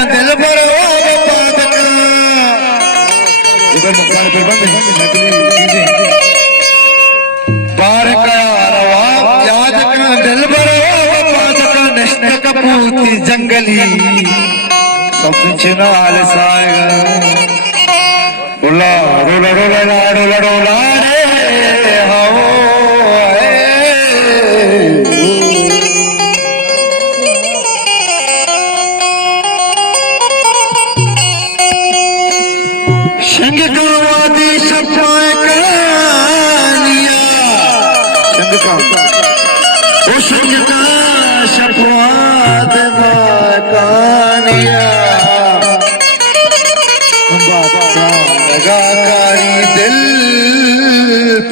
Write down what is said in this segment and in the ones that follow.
दिल पर बार का रवा याद का दिल पर नष्ट कपूती जंगली सब चिनाल सागर रोला रोला रोला रोला रोला रे हो शंगवादी सफाए कहानिया ओ शंगता सफात कहानिया लगाकारी दिल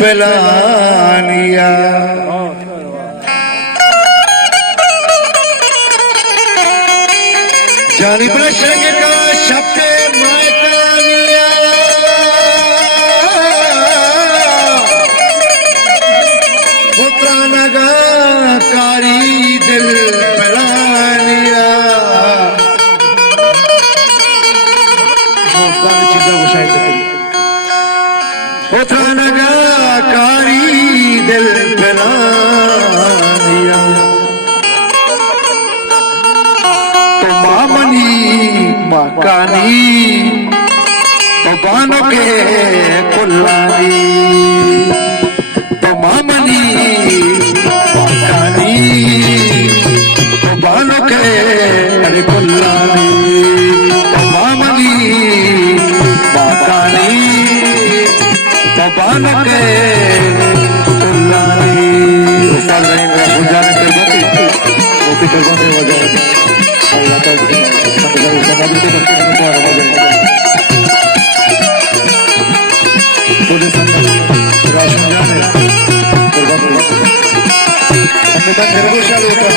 पिलानिया जानी बड़ा शंग का शब्द मायकानिया कारी दिल पिलानिया कारी दिल पिलानिया तो मामनी मकानी तो बानो के कुल्लानी तो मामनी बानो के अरे कुल्लानी मामनी बाकानी बानो के कुल्लानी ऊपर रहेंगे बुझाने के बाकी वो भी करवाने वाले अल्लाह का संग समाधि के दर्शन करने आ रहा है पूरे संग राशन जाने करवाने हमने तो निर्भरशाली होता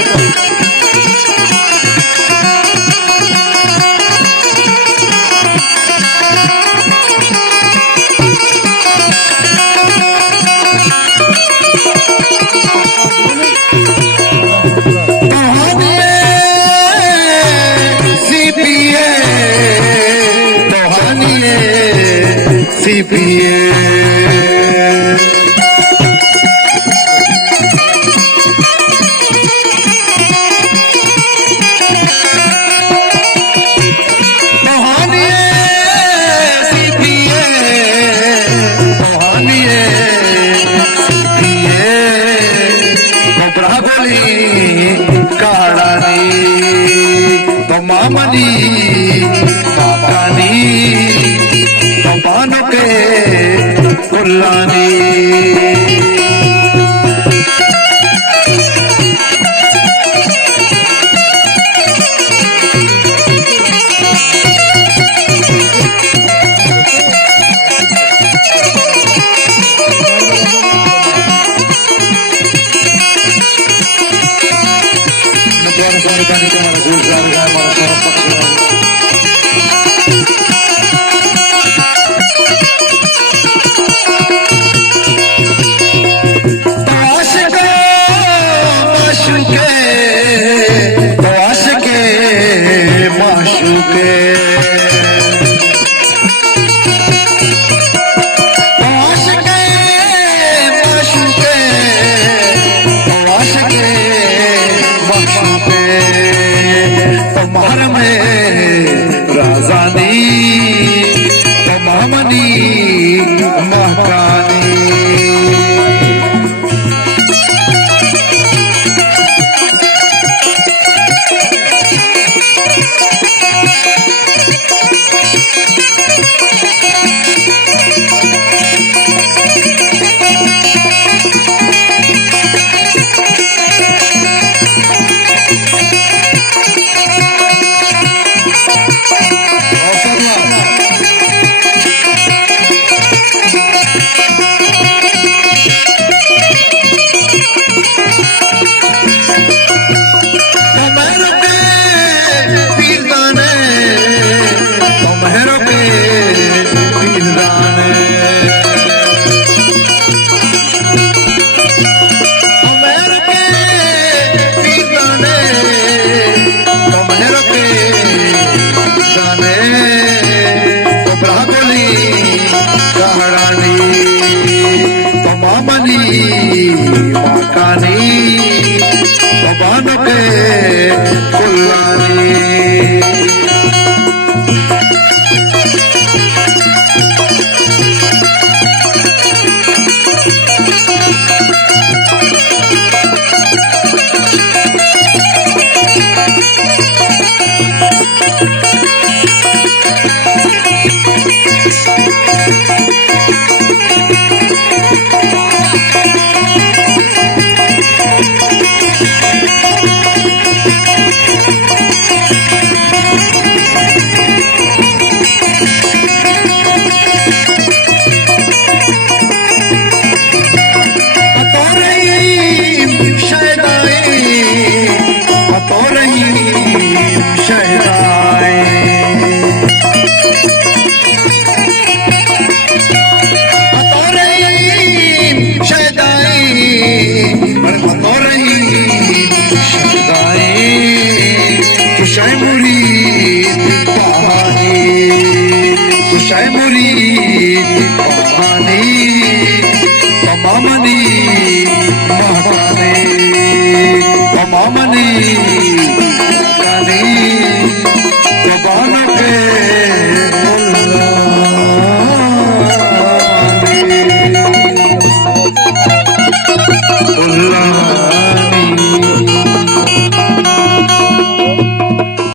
सीपीए मामनी माकानी बानो के कुल्लानी राजानी तो मामनी महकानी मुरीद